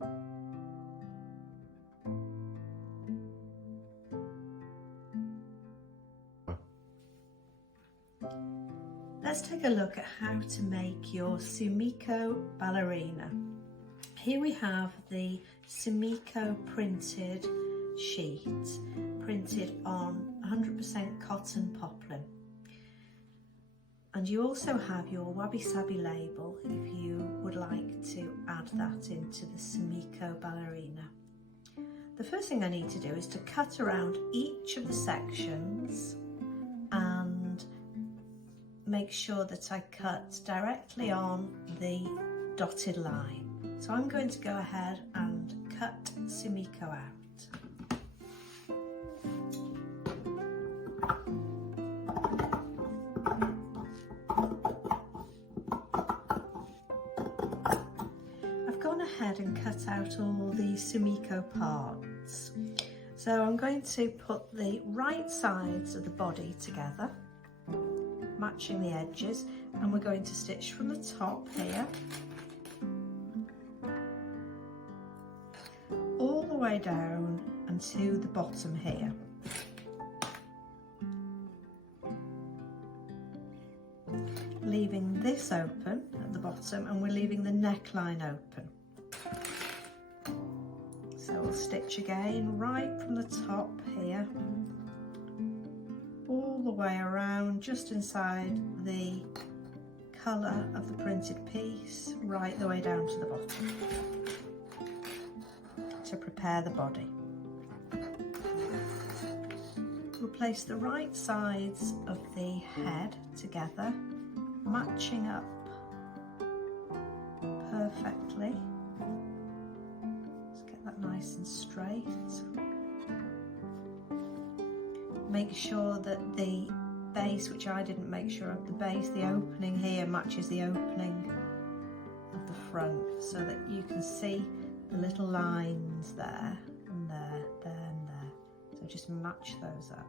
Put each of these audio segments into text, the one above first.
Let's take a look at how to make your Sumiko Ballerina. Here we have the Sumiko printed sheet, printed on 100% cotton poplin. And you also have your Wabi-Sabi label if you would like to add that into the Sumiko Ballerina. The first thing I need to do is to cut around each of the sections and make sure that I cut directly on the dotted line. So I'm going to go ahead and cut Sumiko out. I've gone ahead and cut out all the Sumiko parts. So I'm going to put the right sides of the body together, matching the edges, and we're going to stitch from the top here all the way down and to the bottom here. Leaving this open at the bottom, and we're leaving the neckline open. So we'll stitch again right from the top here all the way around, just inside the colour of the printed piece, right the way down to the bottom, to prepare the body. We'll place the right sides of the head together, matching up perfectly. Let's get that nice and straight. Make sure that the base, which I didn't make sure of, the base, the opening here matches the opening of the front, so that you can see the little lines there and there, there and there. So just match those up.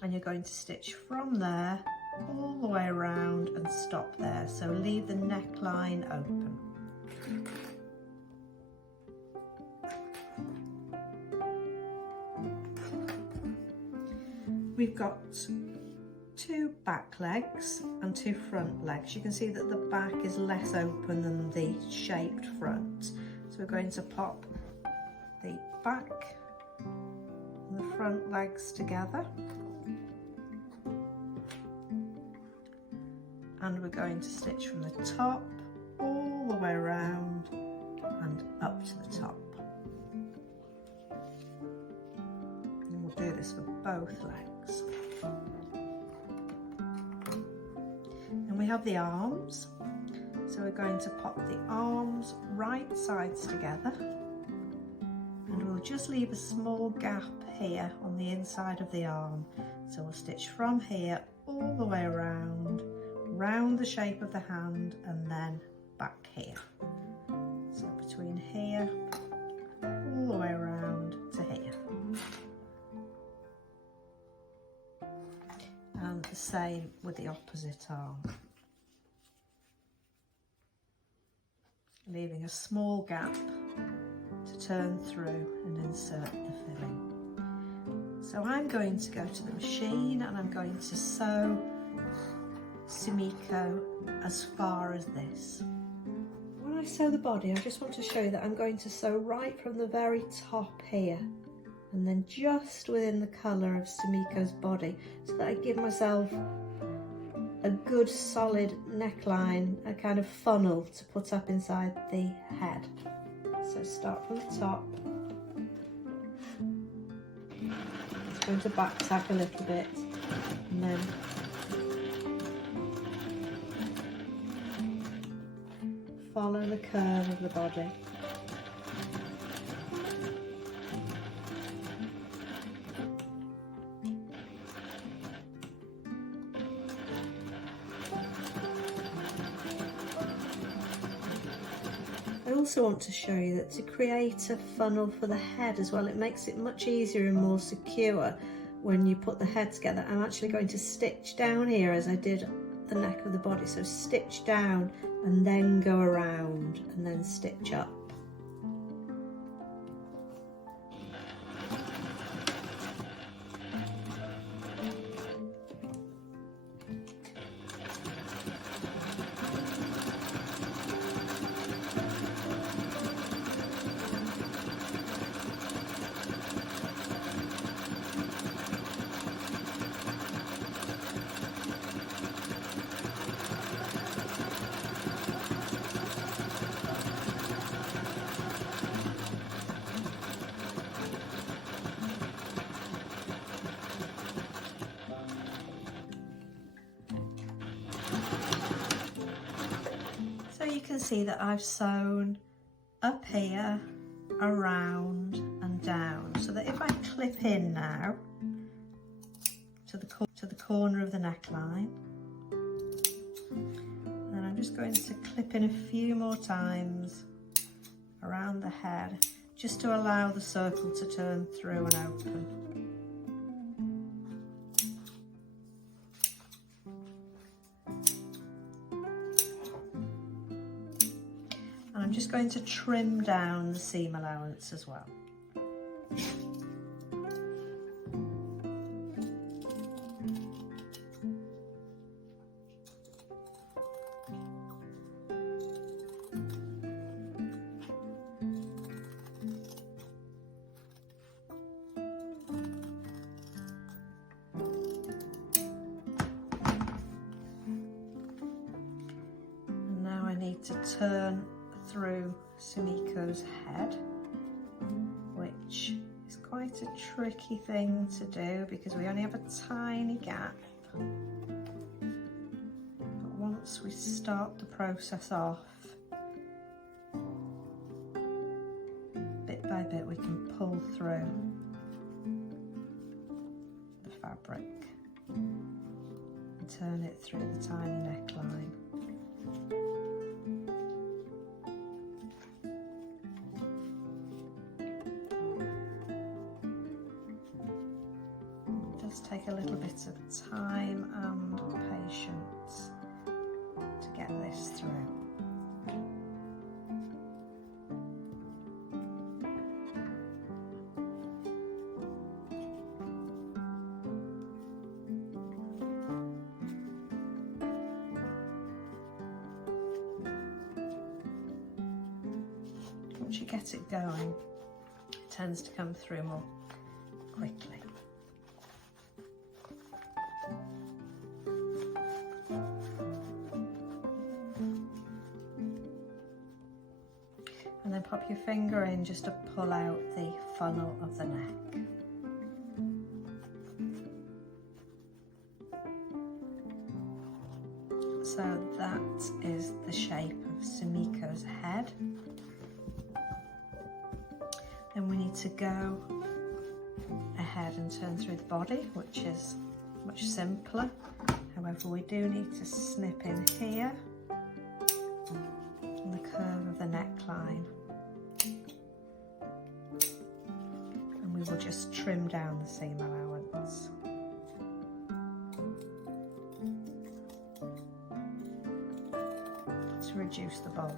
And you're going to stitch from there all the way around and stop there. So leave the neckline open. We've got two back legs and two front legs. You can see that the back is less open than the shaped front. So we're going to pop the back and the front legs together. And we're going to stitch from the top all the way around and up to the top. And we'll do this for both legs. And we have the arms. So we're going to pop the arms right sides together. And we'll just leave a small gap here on the inside of the arm. So we'll stitch from here all the way around, round the shape of the hand, and then back here. So between here, all the way around to here. And the same with the opposite arm. Leaving a small gap to turn through and insert the filling. So I'm going to go to the machine and I'm going to sew Sumiko as far as this. When I sew the body, I just want to show you that I'm going to sew right from the very top here, and then just within the colour of Sumiko's body, so that I give myself a good solid neckline, a kind of funnel to put up inside the head. So start from the top. It's going to back tack a little bit, and then follow the curve of the body. I also want to show you that to create a funnel for the head as well, it makes it much easier and more secure when you put the head together. I'm actually going to stitch down here as I did the neck of the body, so stitch down and then go around and then stitch up. see that I've sewn up here, around and down, so that if I clip in now to the corner of the neckline, then I'm just going to clip in a few more times around the head, just to allow the circle to turn through and open. And I'm just going to trim down the seam allowance as well. To turn through Sumiko's head, which is quite a tricky thing to do because we only have a tiny gap. But once we start the process off, bit by bit we can pull through the fabric and turn it through the tiny neckline. Take a little bit of time and patience to get this through. Once you get it going, it tends to come through more quickly. And then pop your finger in just to pull out the funnel of the neck. So that is the shape of Sumiko's head. Then we need to go ahead and turn through the body, which is much simpler. However, we do need to snip in here on the curve of the neckline. And we will just trim down the seam allowance. To reduce the bulk.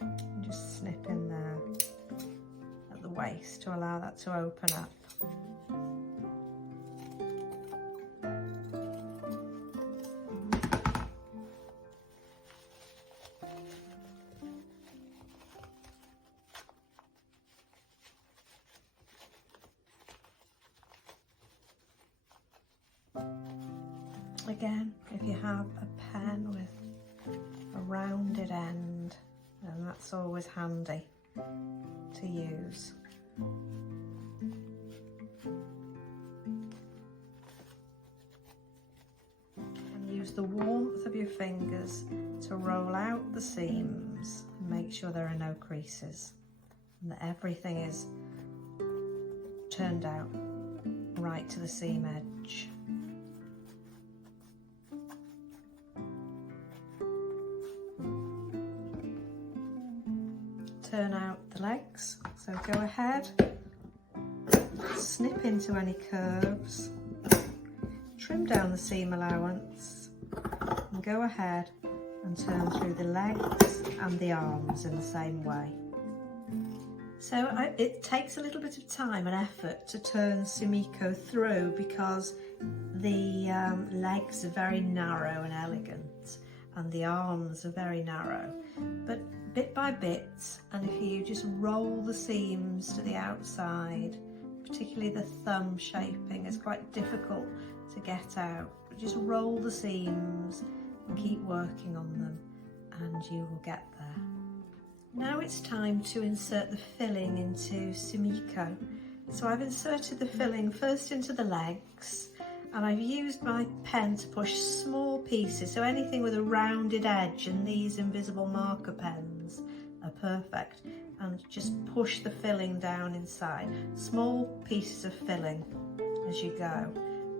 And just snip in there at the waist to allow that to open up. Again, if you have a pen with a rounded end, then that's always handy to use. And use the warmth of your fingers to roll out the seams and make sure there are no creases and that everything is turned out right to the seam edge. Turn out the legs, so go ahead, snip into any curves, trim down the seam allowance, and go ahead and turn through the legs and the arms in the same way. So it takes a little bit of time and effort to turn Sumiko through because the legs are very narrow and elegant and the arms are very narrow, but bit by bit, and if you just roll the seams to the outside, particularly the thumb shaping is quite difficult to get out, but just roll the seams and keep working on them and you will get there. Now it's time to insert the filling into Sumiko. So I've inserted the filling first into the legs, and I've used my pen to push small pieces, so anything with a rounded edge, and these invisible marker pens are perfect, and just push the filling down inside. Small pieces of filling as you go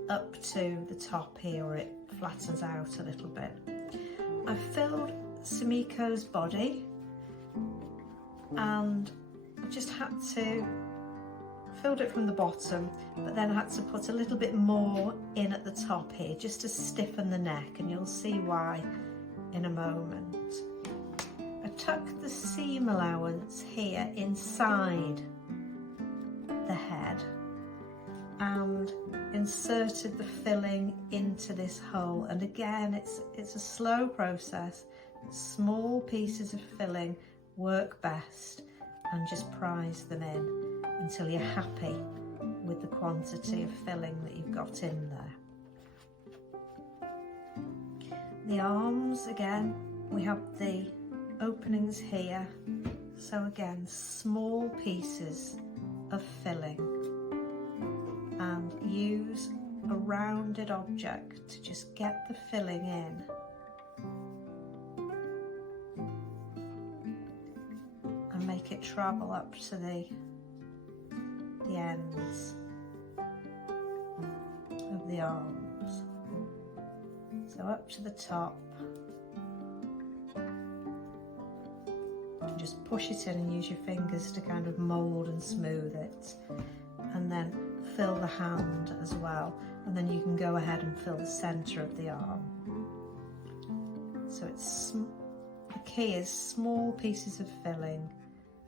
up to the top here where it flattens out a little bit. I've filled Sumiko's body, and I just had to filled it from the bottom, but then I had to put a little bit more in at the top here just to stiffen the neck, and you'll see why in a moment. I tucked the seam allowance here inside the head and inserted the filling into this hole, and again it's a slow process. Small pieces of filling work best, and just prise them in until you're happy with the quantity of filling that you've got in there. The arms, again, we have the openings here, so again small pieces of filling, and use a rounded object to just get the filling in. And make it travel up to the ends of the arms. So up to the top. Just push it in and use your fingers to kind of mould and smooth it. And then fill the hand as well. And then you can go ahead and fill the centre of the arm. So the key is small pieces of filling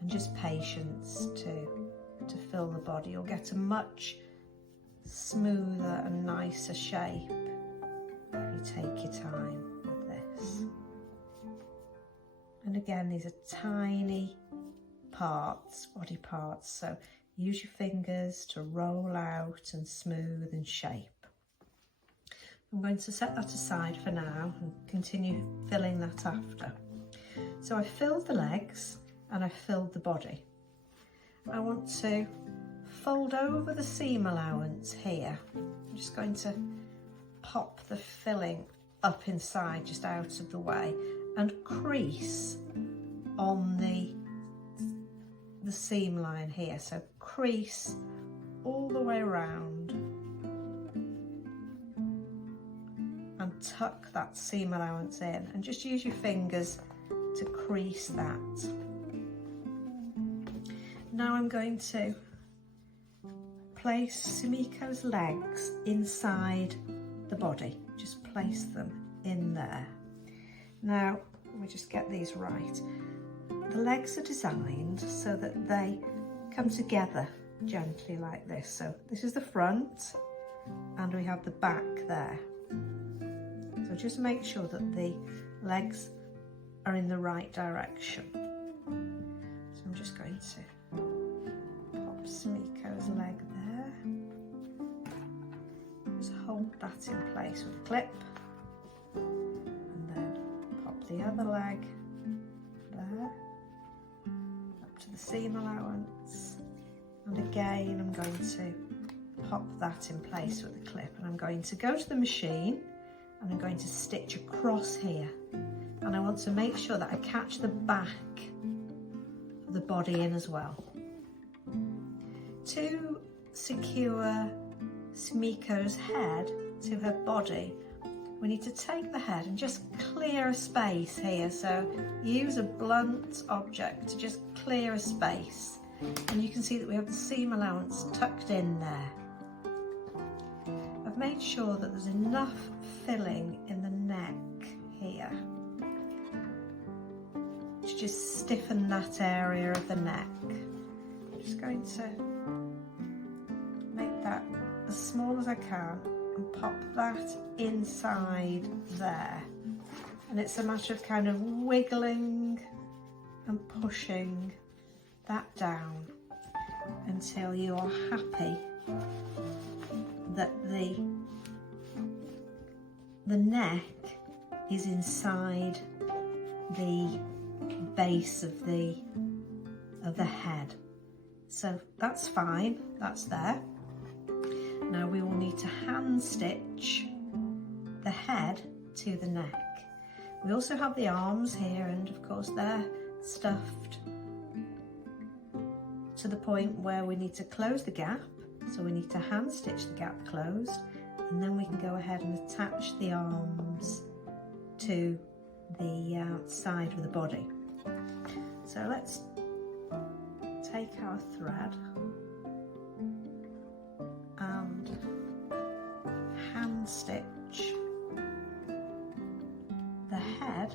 and just patience to fill the body. You'll get a much smoother and nicer shape if you take your time with this. And again, these are tiny parts, body parts, so use your fingers to roll out and smooth and shape. I'm going to set that aside for now and continue filling that after. So I've filled the legs and I've filled the body. I want to fold over the seam allowance here. I'm just going to pop the filling up inside, just out of the way, and crease on the seam line here. So crease all the way around and tuck that seam allowance in, and just use your fingers to crease that. Now I'm going to place Sumiko's legs inside the body. Just place them in there. Now, let me just get these right. The legs are designed so that they come together gently like this. So this is the front and we have the back there. So just make sure that the legs are in the right direction. So I'm just going to pop Sumiko's leg there. Just hold that in place with a clip. And then pop the other leg there, up to the seam allowance. And again, I'm going to pop that in place with a clip. And I'm going to go to the machine and I'm going to stitch across here. And I want to make sure that I catch the back of the body in as well. To secure Sumiko's head to her body, we need to take the head and just clear a space here. So use a blunt object to just clear a space. And you can see that we have the seam allowance tucked in there. I've made sure that there's enough filling in the neck here to just stiffen that area of the neck. I'm just going to make that as small as I can and pop that inside there. And it's a matter of kind of wiggling and pushing that down until you're happy that the neck is inside the base of the head. So that's fine, that's there. Now we will need to hand stitch the head to the neck. We also have the arms here, and of course they're stuffed to the point where we need to close the gap. So we need to hand stitch the gap closed, and then we can go ahead and attach the arms to the side of the body. So let's take our thread and hand stitch the head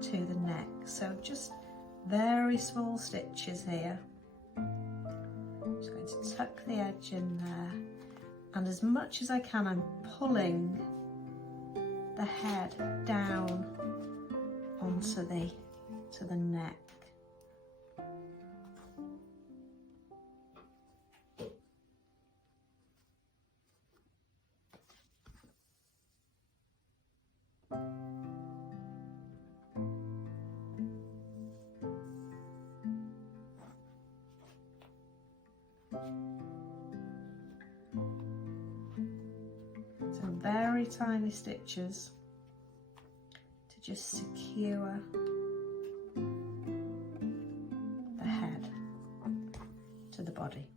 to the neck. So just very small stitches here. Just going to tuck the edge in there, and as much as I can I'm pulling the head down onto the neck. Some very tiny stitches to just secure the head to the body.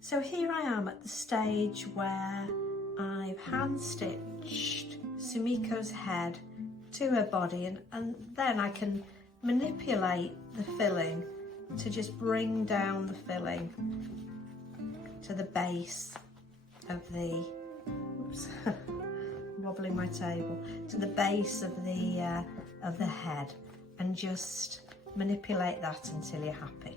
So here I am at the stage where I've hand stitched Sumiko's head to her body, and then I can manipulate the filling to just bring down the filling to the base of the, oops, wobbling my table, to the base of the head, and just manipulate that until you're happy.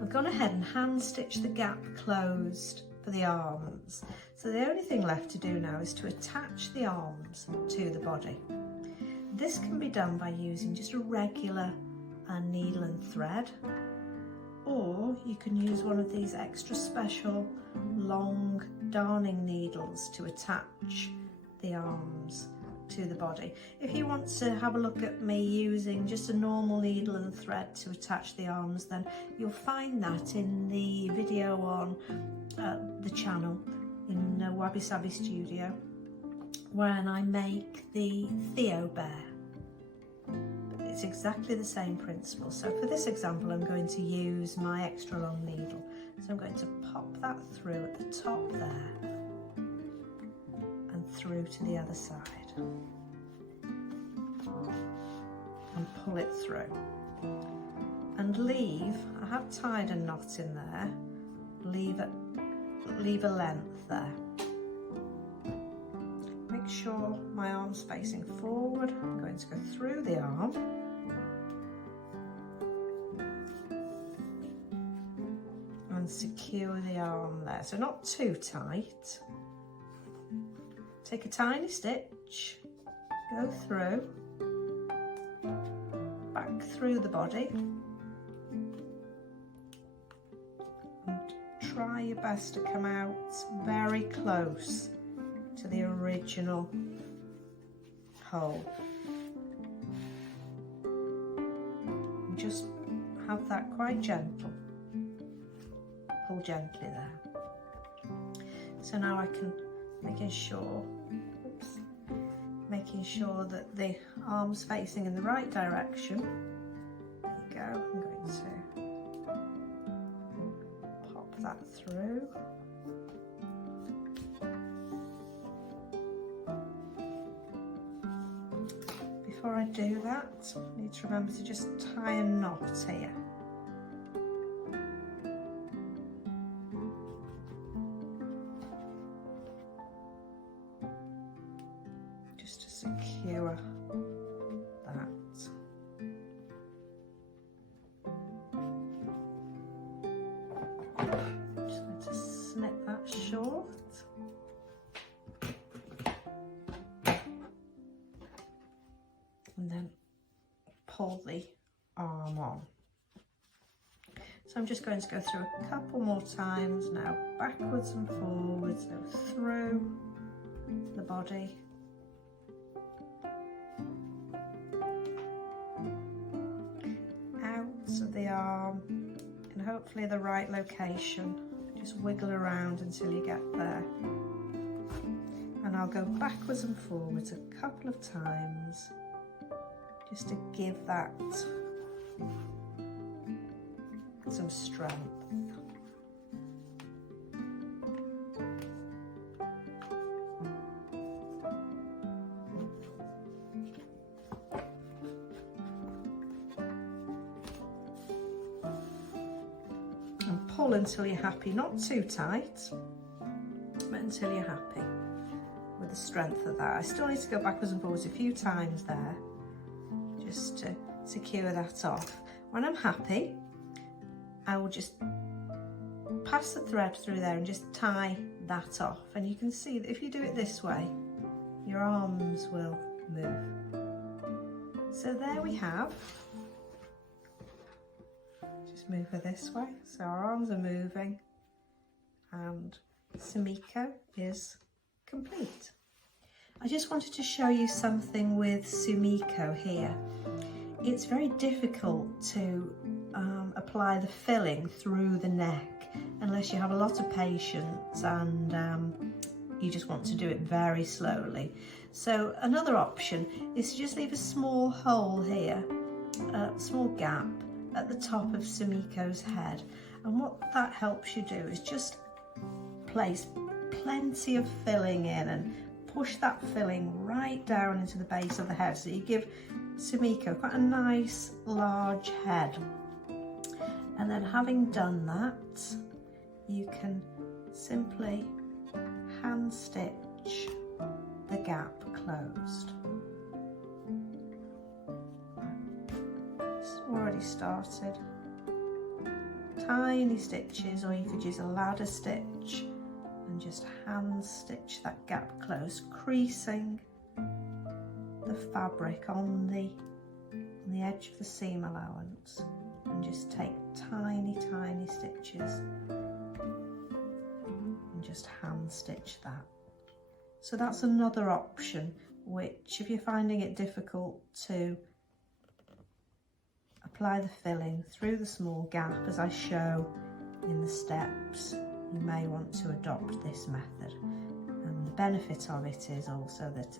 I've gone ahead and hand stitched the gap closed for the arms. So the only thing left to do now is to attach the arms to the body. This can be done by using just a regular needle and thread, or you can use one of these extra special long darning needles to attach the arms to the body. If you want to have a look at me using just a normal needle and thread to attach the arms, then you'll find that in the video on the channel in Wabi-Sabi Studio, when I make the Theo bear. But it's exactly the same principle. So for this example I'm going to use my extra long needle. So I'm going to pop that through at the top there and through to the other side. And pull it through. And leave, I have tied a knot in there, leave a length there. Make sure my arm's facing forward. I'm going to go through the arm. And secure the arm there. So not too tight. Take a tiny stitch, go through, back through the body, and try your best to come out very close to the original hole. And just have that quite gentle. Pull gently there. So now I can, making sure that the arm's facing in the right direction. There you go. I'm going to pop that through. Before I do that, I need to remember to just tie a knot here. Just to secure that. Just going to snip that short. And then pull the arm on. So I'm just going to go through a couple more times now, backwards and forwards, so through the body the arm in hopefully the right location. Just wiggle around until you get there. And I'll go backwards and forwards a couple of times just to give that some strength. And pull until you're happy, not too tight, but until you're happy with the strength of that. I still need to go backwards and forwards a few times there just to secure that off. When I'm happy, I will just pass the thread through there and just tie that off. And you can see that if you do it this way, your arms will move. So there we have. Just move her this way. So our arms are moving and Sumiko is complete. I just wanted to show you something with Sumiko here. It's very difficult to apply the filling through the neck unless you have a lot of patience and you just want to do it very slowly. So another option is to just leave a small hole here, a small gap at the top of Sumiko's head, and what that helps you do is just place plenty of filling in and push that filling right down into the base of the head, so you give Sumiko quite a nice large head. And then having done that, you can simply hand stitch the gap closed. It's already started. Tiny stitches, or you could use a ladder stitch and just hand stitch that gap closed, creasing the fabric on the edge of the seam allowance, and just take tiny stitches and just hand stitch that. So that's another option, which if you're finding it difficult to apply the filling through the small gap as I show in the steps, you may want to adopt this method. And the benefit of it is also that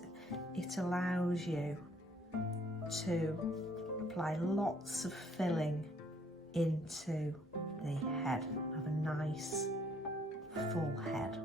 it allows you to apply lots of filling into the head, have a nice full head.